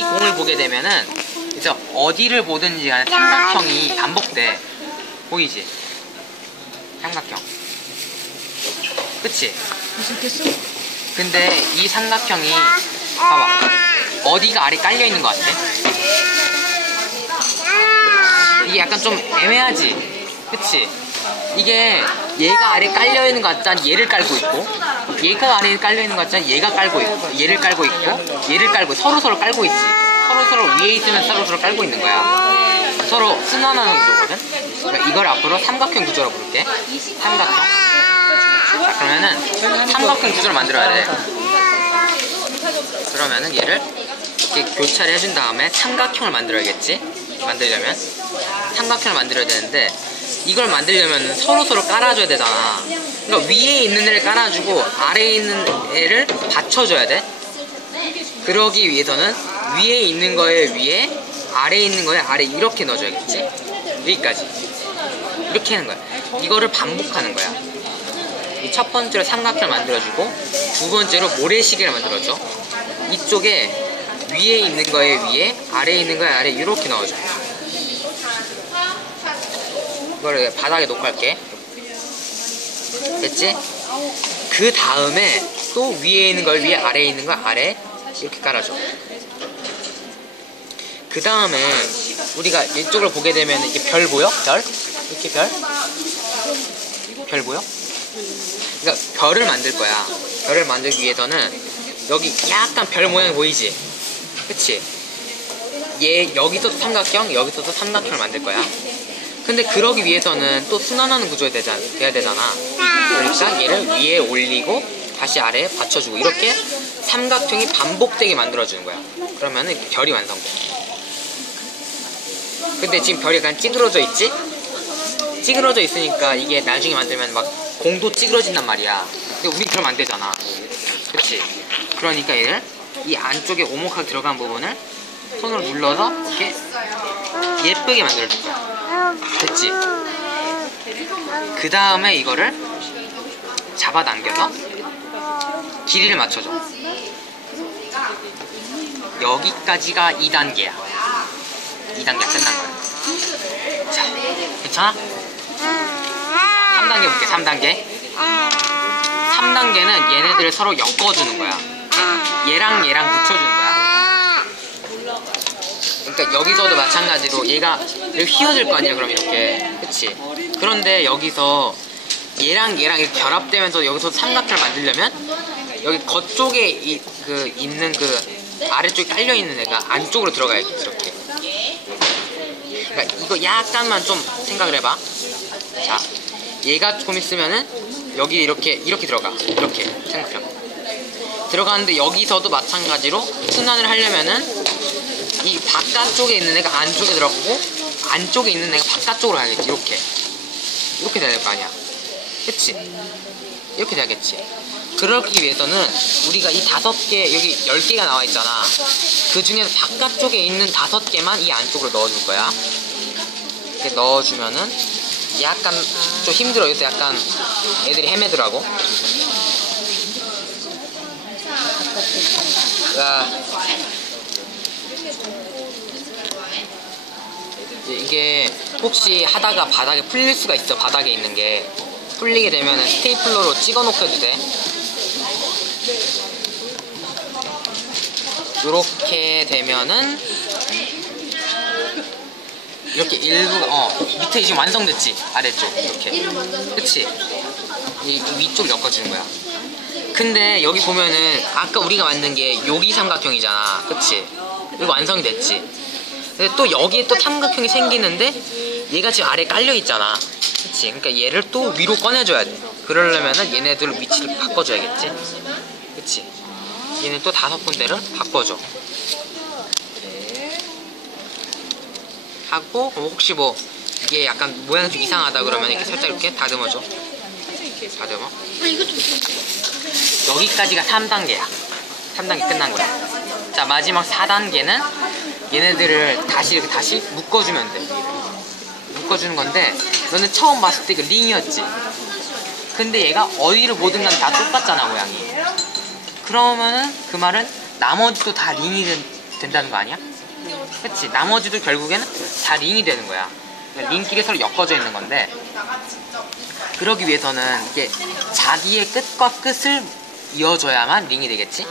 이 공을 보게 되면은 이제 어디를 보든지 간에 삼각형이 반복돼 보이지? 삼각형 그치? 근데 이 삼각형이 봐봐 어디가 아래 깔려 있는 것 같아? 이게 약간 좀 애매하지? 그치? 이게 얘가 아래 깔려 있는 것 같잖아 얘를 깔고 있고 얘가 아래 깔려 있는 것 같잖아 얘가 깔고 있고 얘를 깔고 있고 얘를 깔고 서로 서로 깔고 있지. 서로 서로 위에 있으면 서로 서로 깔고 있는 거야. 서로 순환하는 구조거든. 그러니까 이걸 앞으로 삼각형 구조로 부를게. 삼각형. 자 그러면은 삼각형 구조를 만들어야 돼. 그러면은 얘를 이렇게 교차를 해준 다음에 삼각형을 만들어야겠지? 만들려면? 삼각형을 만들어야 되는데 이걸 만들려면 서로 서로 깔아줘야 되잖아 그러니까 위에 있는 애를 깔아주고 아래에 있는 애를 받쳐줘야 돼. 그러기 위해서는 위에 있는 거에 위에 아래에 있는 거에 아래 이렇게 넣어줘야겠지? 여기까지. 이렇게 하는 거야. 이거를 반복하는 거야. 이 첫 번째로 삼각형을 만들어주고 두 번째로 모래시계를 만들어줘. 이쪽에 위에 있는 거에 위에 아래에 있는 거에 아래 이렇게 넣어줘. 이거를 바닥에 놓고 할게 됐지? 그 다음에 또 위에 있는 걸 위에 아래에 있는 걸 아래 이렇게 깔아줘 그 다음에 우리가 이쪽을 보게 되면 이렇게 별 보여? 별? 이렇게 별? 별 보여? 그러니까 별을 만들 거야 별을 만들기 위해서는 여기 약간 별 모양이 보이지? 그치? 얘 여기서도 삼각형 여기서도 삼각형을 만들 거야 근데 그러기 위해서는 또 순환하는 구조가 되자, 돼야 되잖아. 그러니까 얘를 위에 올리고 다시 아래에 받쳐주고 이렇게 삼각형이 반복되게 만들어주는 거야. 그러면 은 별이 완성돼. 근데 지금 별이 약간 찌그러져 있지? 찌그러져 있으니까 이게 나중에 만들면 막 공도 찌그러진단 말이야. 근데 우리 그러면 안 되잖아. 그치? 그러니까 얘를 이 안쪽에 오목하게 들어간 부분을 손으로 눌러서 이렇게 예쁘게 만들어줄 거야 됐지? 그 다음에 이거를 잡아당겨서 길이를 맞춰줘. 여기까지가 2단계야. 2단계 끝난 거야. 자 괜찮아? 3단계 볼게 3단계. 3단계는 얘네들을 서로 엮어주는 거야. 얘랑 얘랑 붙여주는 거야 그러니까 여기서도 마찬가지로 얘가 휘어질 거 아니야 그럼 이렇게. 그치? 그런데 여기서 얘랑 얘랑 이렇게 결합되면서 여기서 삼각형을 만들려면 여기 겉쪽에 이, 그 있는 그 아래쪽에 깔려 있는 애가 안쪽으로 들어가야겠지 이렇게. 그러니까 이거 약간만 좀 생각을 해봐. 자 얘가 조금 있으면은 여기 이렇게 이렇게 들어가. 이렇게 생각해 들어가는데 여기서도 마찬가지로 순환을 하려면은 이 바깥쪽에 있는 애가 안쪽에 들어가고 안쪽에 있는 애가 바깥쪽으로 가야겠지 이렇게. 이렇게 돼야 될 거 아니야. 그치? 이렇게 돼야겠지. 그러기 위해서는 우리가 이 다섯 개 여기 열 개가 나와 있잖아. 그 중에서 바깥쪽에 있는 다섯 개만 이 안쪽으로 넣어줄 거야. 이렇게 넣어주면은 약간 좀 힘들어. 요새 약간 애들이 헤매더라고. 야. 이게 혹시 하다가 바닥에 풀릴 수가 있어 바닥에 있는 게. 풀리게 되면 스테이플러로 찍어 놓게도 돼. 이렇게 되면은 이렇게 일부가 어 밑에 지금 완성됐지? 아래쪽. 이렇게. 그치? 이 위쪽 엮어주는 거야. 근데 여기 보면은 아까 우리가 만든 게 여기 삼각형이잖아. 그치 이거 완성이 됐지. 근데 또 여기에 또 삼각형이 생기는데 얘가 지금 아래 깔려 있잖아. 그치? 그러니까 얘를 또 위로 꺼내줘야 돼. 그러려면은 얘네들 위치를 바꿔줘야겠지? 그치? 얘는 또 다섯 군데를 바꿔줘. 하고 어, 혹시 뭐 이게 약간 모양이 좀 이상하다 그러면 이렇게 살짝 이렇게 다듬어줘. 다듬어. 아 여기까지가 3단계야. 3단계 끝난 거야 자 마지막 4단계는 얘네들을 다시 이렇게 다시 묶어주면 돼. 묶어주는 건데 너는 처음 봤을 때 그 링이었지. 근데 얘가 어디를 보든 간 다 똑같잖아 모양이. 그러면은 그 말은 나머지도 다 링이 된 된다는 거 아니야? 그치? 나머지도 결국에는 다 링이 되는 거야. 링끼리 서로 엮어져 있는 건데 그러기 위해서는 이게 자기의 끝과 끝을 이어줘야만 링이 되겠지?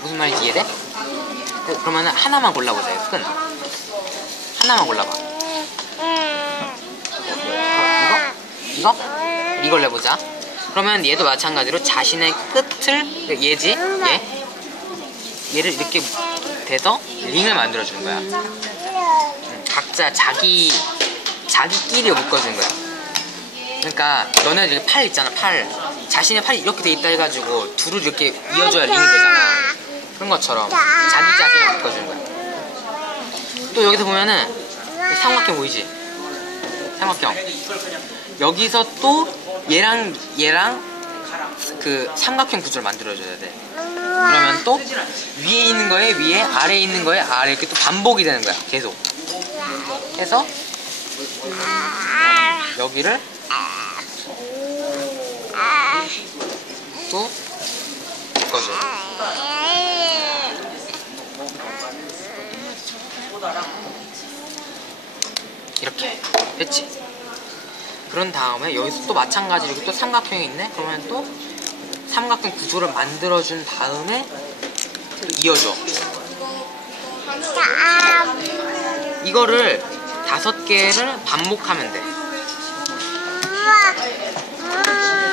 무슨 말인지 이해돼? 그- 그러면은 하나만 골라보자 끈 하나만 골라봐 어, 이거? 이거? 이걸 내보자 그러면 얘도 마찬가지로 자신의 끝을 얘지? 얘? 얘를 이렇게 대서 링을 만들어주는 거야 음, 각자 자기 자기끼리 묶어주는 거야 그러니까 너네 이렇게 팔 있잖아 팔 자신의 팔이 이렇게 돼 있다 해가지고 둘을 이렇게 이어줘야 링이 되잖아 그런 것처럼 자기 자신을 묶어주는 거야. 또 여기서 보면은 삼각형 보이지? 삼각형. 여기서 또 얘랑 얘랑 그 삼각형 구조를 만들어줘야 돼. 그러면 또 위에 있는 거에 위에 아래에 있는 거에 아래 이렇게 또 반복이 되는 거야 계속. 해서 여기를 또 묶어줘 이렇게. 됐지? 그런 다음에 여기서 또 마찬가지로 여기 또 삼각형이 있네? 그러면 또 삼각형 구조를 만들어준 다음에 이어줘. 이거를 다섯 개를 반복하면 돼.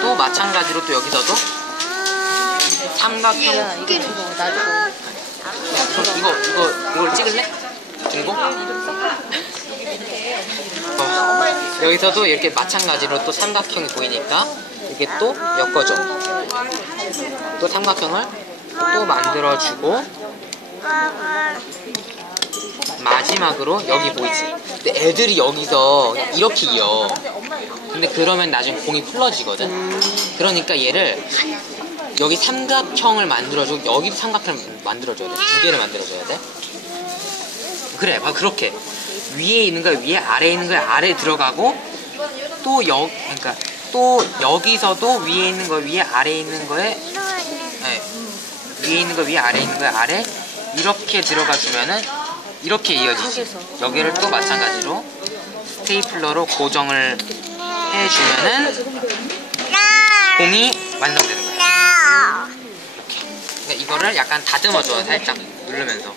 또 마찬가지로 또 여기서도 삼각형. 이거 이거 이걸 찍을래? 들고? 어, 여기서도 이렇게 마찬가지로 또 삼각형이 보이니까 이게 또 엮어줘. 또 삼각형을 또 만들어주고 마지막으로 여기 보이지? 근데 애들이 여기서 이렇게 이어. 근데 그러면 나중에 공이 풀러지거든. 그러니까 얘를 여기 삼각형을 만들어주고 여기도 삼각형을 만들어줘야 돼. 두 개를 만들어줘야 돼. 그래, 봐 그렇게 위에 있는 거 위에 아래에 있는 거 아래 들어가고 또 여, 그러니까 또 여기서도 위에 있는 거 위에 아래에 있는 거에 네, 위에 있는 거 위에 아래에 있는 거 아래 이렇게 들어가 주면은 이렇게 이어지지. 여기를 또 마찬가지로 스테이플러로 고정을 해주면은 공이 완성되는 거야. 이렇게. 그러니까 이거를 약간 다듬어줘요, 살짝 누르면서.